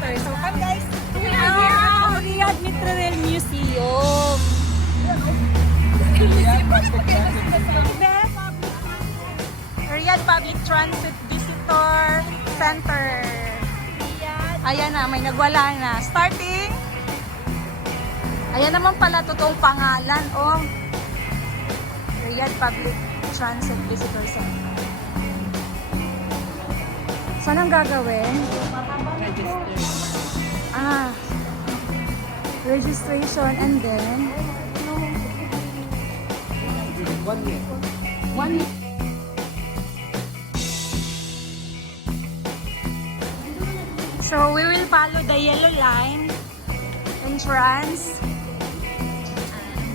Center. So come guys, we are here at Riyadh Metro Rail Museum. Riyadh Public Transit Visitor Center. Ayan na, may nagwala na. Starting. Ayan naman pala totoong pangalan. Oh, Riyadh Public Transit Visitor Center. Saan ang gagawin? Registration and then 1 year. 1 year. So we will follow the yellow line entrance. I'm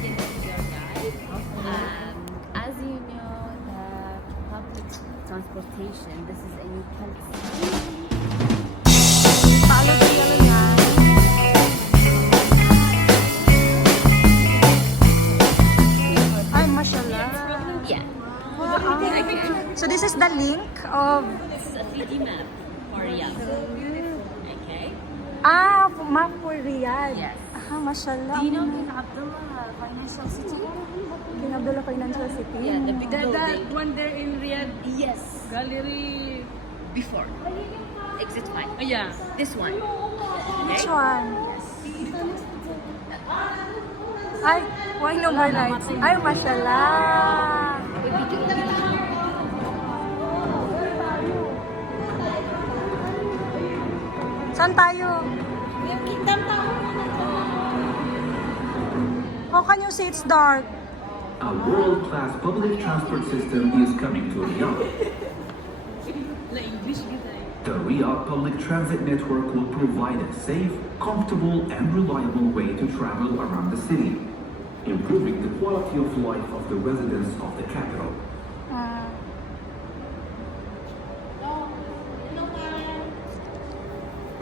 going to be your guide. As you know, the public transportation, this is a new policy. Follow the yellow line. Ay, mashallah. Yeah. So this is the link of This is a 3D map for Riyadh. Okay. map for Riyadh. Yes. Mashallah. Do you know King Abdullah Financial City? King Abdullah Financial City. Yeah, the big That building. one there in Riyadh Yes. Gallery. Before. Exit 5. Yeah. This one. Which one? Ay, why no more lights? Ay, mashallah. Saan tayo? How can you say it's dark? A world-class public transport system is coming to Riyadh. Na English kita eh. The Riyadh Public Transit Network will provide a safe, comfortable, and reliable way to travel around the city, improving the quality of life of the residents of the capital.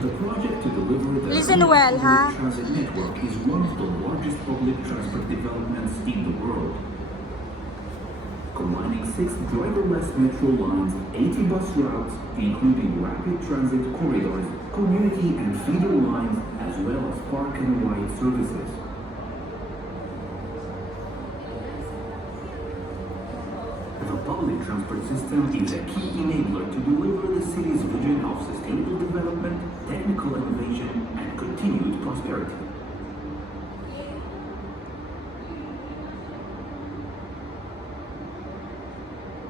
The project to deliver the Listen Riyadh well, Public huh? Transit Network is one of the largest public transport developments in the world. Combining 6 driverless metro lines, 80 bus routes, including rapid transit corridors, community and feeder lines, as well as park and ride services. The public transport system is a key enabler to deliver the city's vision of sustainable development, technical innovation, and continued prosperity.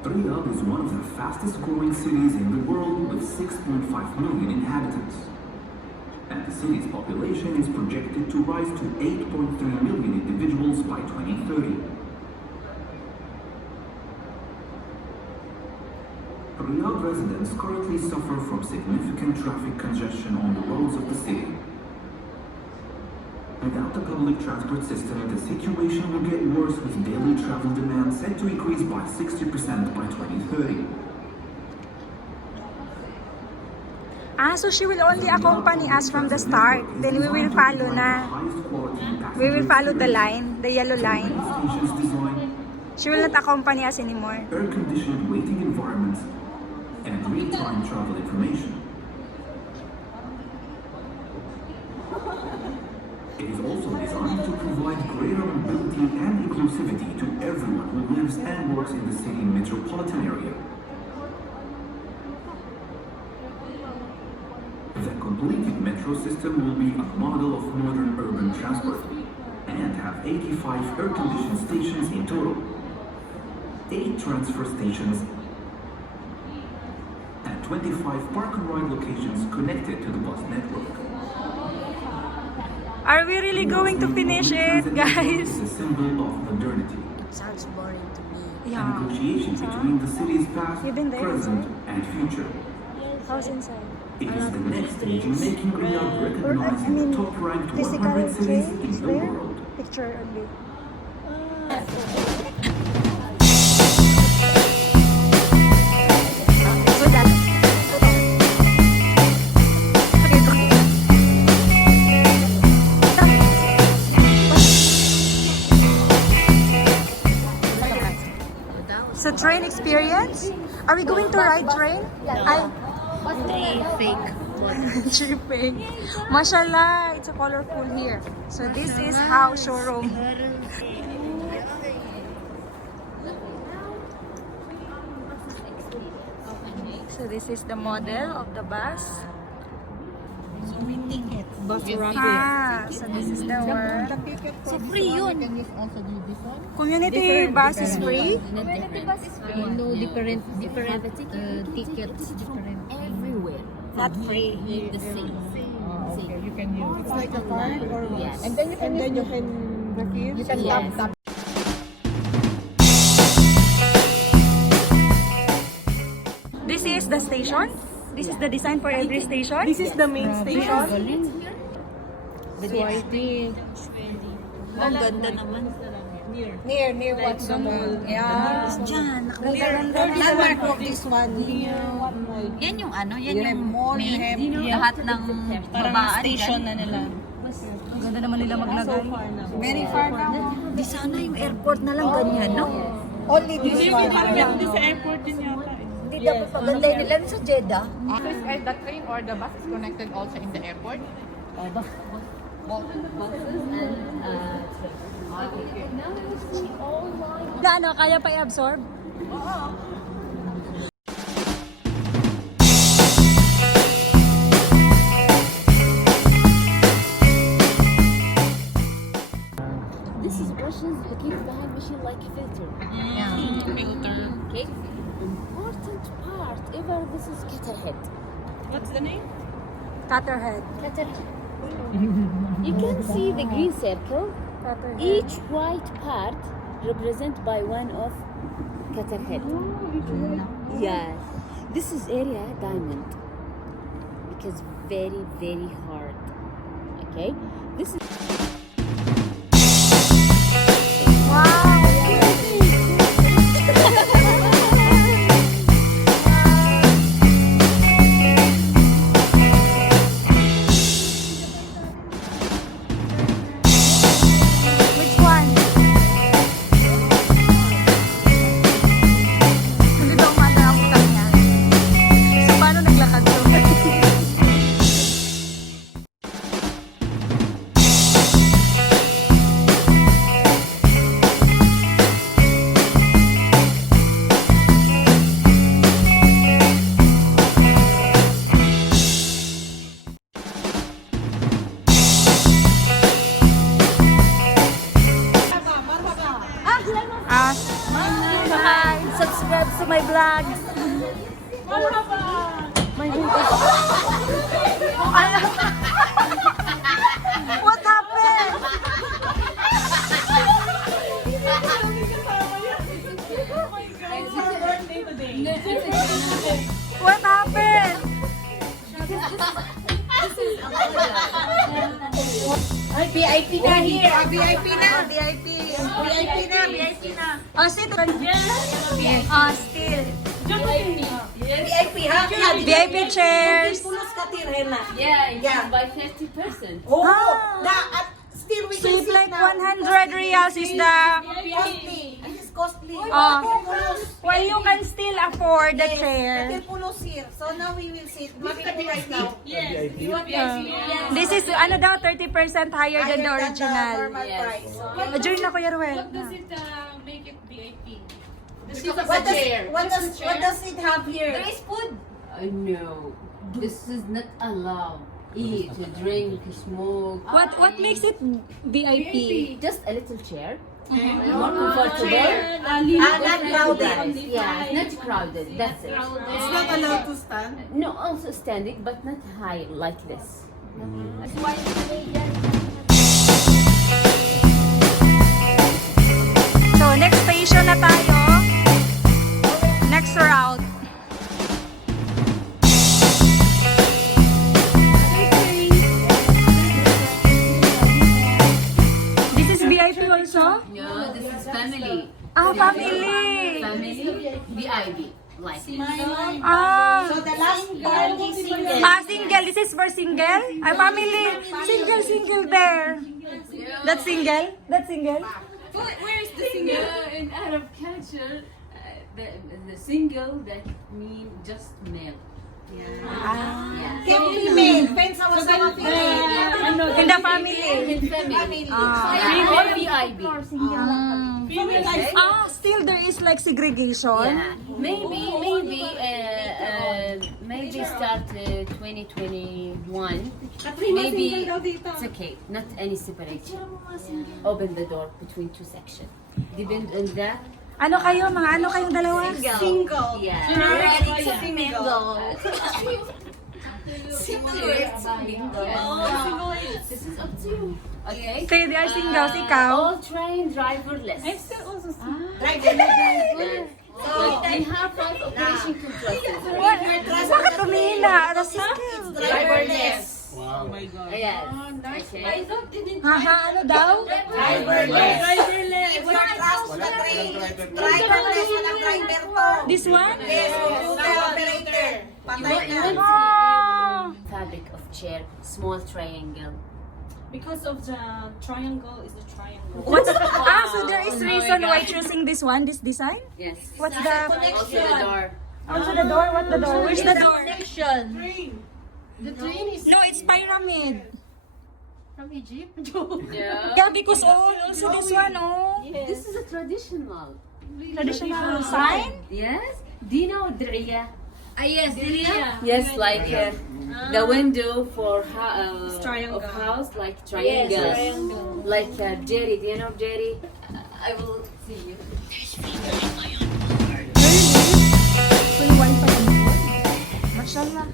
Riyadh is one of the fastest growing cities in the world with 6.5 million inhabitants. And the city's population is projected to rise to 8.3 million individuals by 2030. Riyadh residents currently suffer from significant traffic congestion on the roads of the city. Without the public transport system, the situation will get worse with daily travel demand set to increase by 60% by 2030. So she will only accompany us from the start. Then we will follow na. We will follow the line, the yellow line. Stations design, She will not accompany us anymore. air-conditioned waiting environments, and real-time travel information. It is also designed to provide greater mobility and inclusivity to everyone who lives and works in the city metropolitan area. The completed metro system will be a model of modern urban transport and have 85 air-conditioned stations in total, 8 transfer stations, and 25 park and ride locations connected to the bus network. Are we really going to finish it, guys? It's a symbol of modernity. Sounds boring to me. A negotiation between the city's past, You've been there, present, and future. How's inside? It is the next stage in making Riyadh Or, recognized in the top-ranked physical 100 cities train in is the there? world. Picture only. So that. So train experience? Are we going to ride train? I Three fake Tripping. Mashallah, it's a colorful here. So this is how showroom. So this is the model of the bus. Ah, so this is the one. So free yun. Community bus is free. Community bus is free. No, different Have a ticket. tickets. Different everywhere. Not free. The same. Same. You can use. It's like a card or Yes. and then you can refuse. You can Yes. tap. This is the station. This is the design for every station. This is the main station. Ang ganda naman. Near what's the mall? Yeah. Diyan, nakaganda na. Landmark of this one. Near what mall? Yan yung ano, yan yung mall, you main, have lahat ng babaan. station na nila. Ang ganda naman nila maglagay. Very far now. Di sana yung airport na lang ganyan, no? Only this one. Hindi sa airport din yata. Hindi dapat paganday nila sa Jeddah. The train or the bus is connected also in the airport? Buses and now you see all lines. Na ano, kaya pa i-absorb? This is brushes located behind machine like filter. Filter. Okay. Important part ever this is cutter head. What's the name? Cutterhead. Cutter head. You can see the green circle. Cutterhead. Each white part represented by one of cutter head. Yes. This is area diamond because very hard. Okay. This is Which one? Hindi daw umanda ang utang niya. So, paano naglakad to? Subscribe to my vlog. What happened? What happened? VIP na here. VIP na. VIP. VIP na. VIP na. Oh, sit. Oh, still. VIP ha? VIP chairs. Pulos ka tirena. yeah, it's Yeah. by 50%. Oh, Ah. at still we can Cheap sit like now. 100 reals is the... Costly. This is costly. Oh. Pulos. Well, you can still afford the Yes, chair. Katil pulos here. So now we will sit. Mami ko right now. This is, ano daw, 30% higher than the original. normal Yes. price. So, Adjourn na, Kuya Ruel. Does it make it VIP? what does it have here? There is food. No, this is not allowed. Eat, drink, smoke. What makes it VIP? Just a little chair. More comfortable. Not crowded. Yeah, not crowded. That's it. It's not allowed to stand. No, also standing, but not high like this. So, next station na tayo. Next route. This is VIP also? No, this is family. Ah, family. Family, VIB. Like Ah. So the last part is single. Ah, single. This is for single? Ah, family. Single there. That's single? That's single? where is the single? In Arab culture, the single that mean just male. Kim female, friends sama-sama female. In the family. Family. All VIP. Still there is like segregation. Yeah. Maybe start 2021. Maybe it's okay. Not any separation. Open the door between two sections. Depend on that. Ano kayong dalawa? Single. Yeah. Single. This is up to you. Okay. Kayo they are singles, ikaw? All train driverless. I'm still also Yes. But we have five operation controls. Bakit umihila? Driverless. Yes. Okay. Haha, ano daw? Driverless. If you're trust the train, driverless, walang driver to. This one? Yes, computer operator. Patay na. Oh. Fabric of chair, small triangle. because of the triangle is the triangle. So there is reason why choosing this one, this design? Yes. What's the... Also the door. Also the door? What the door? Where's the door? The train is No, it's pyramid. from Egypt. Yeah. Yeah, because also this one, oh. This is a traditional. Traditional sign? Yes. Do you know Riyadh? Yes, Yes, like the window for Triangle. of house, like triangle. Like Jerry. Do you know Jerry? I will see you. Mashallah.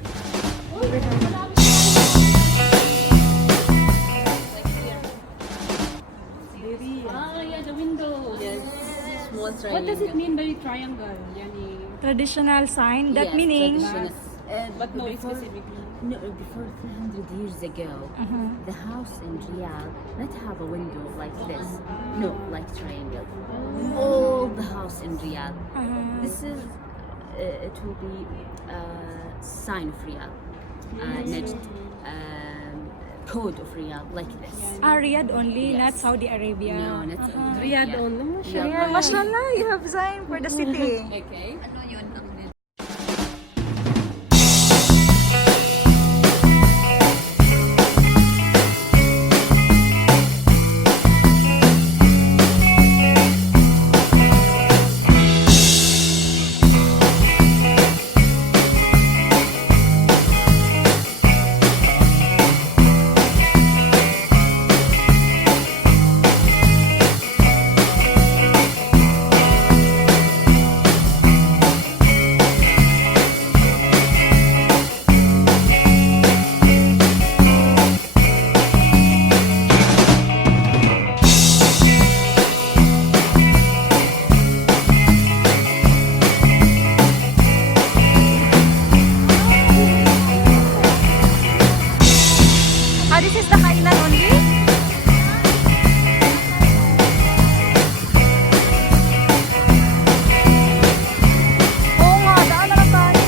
Yeah, the window. Yes. Small triangle. What does it mean by triangle? Yani, Traditional sign, that Yes, meaning... traditional. but no specifically. No, before 300 years ago, the house in Riyadh not have a window like this. No, like triangle. All the house in Riyadh. This is it will be sign of Riyadh. Next code of Riyadh like this. Riyadh only, not Yes. Saudi Arabia. No, not Riyadh yeah. only. Yeah, mashallah, you have sign for the city. Okay. This is the kainan only? Oo nga, daan na lang tayo.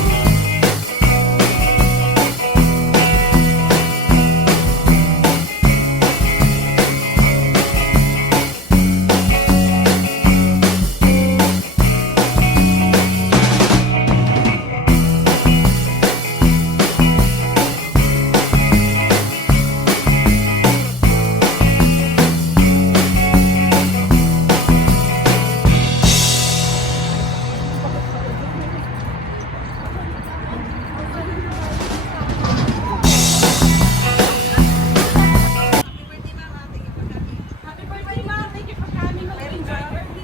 Happy birthday, ma'am. Thank you for coming. Hope you enjoy your birthday.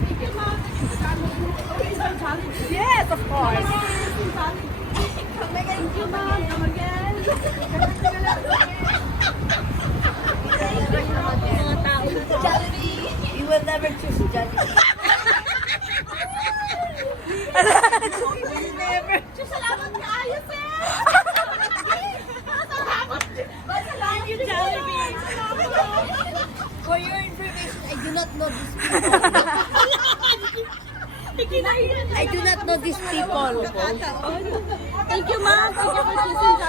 Thank you, ma'am. Thank you for coming. Enjoy Jollibee. Yes, of course. Thank you, ma'am. Come again. Jollibee. You will never choose Jollibee. Salamat ka, ayos eh. Thank you, Jollibee. For your information, I do not know these people. I do not know these people. Thank you, ma'am. Thank you for choosing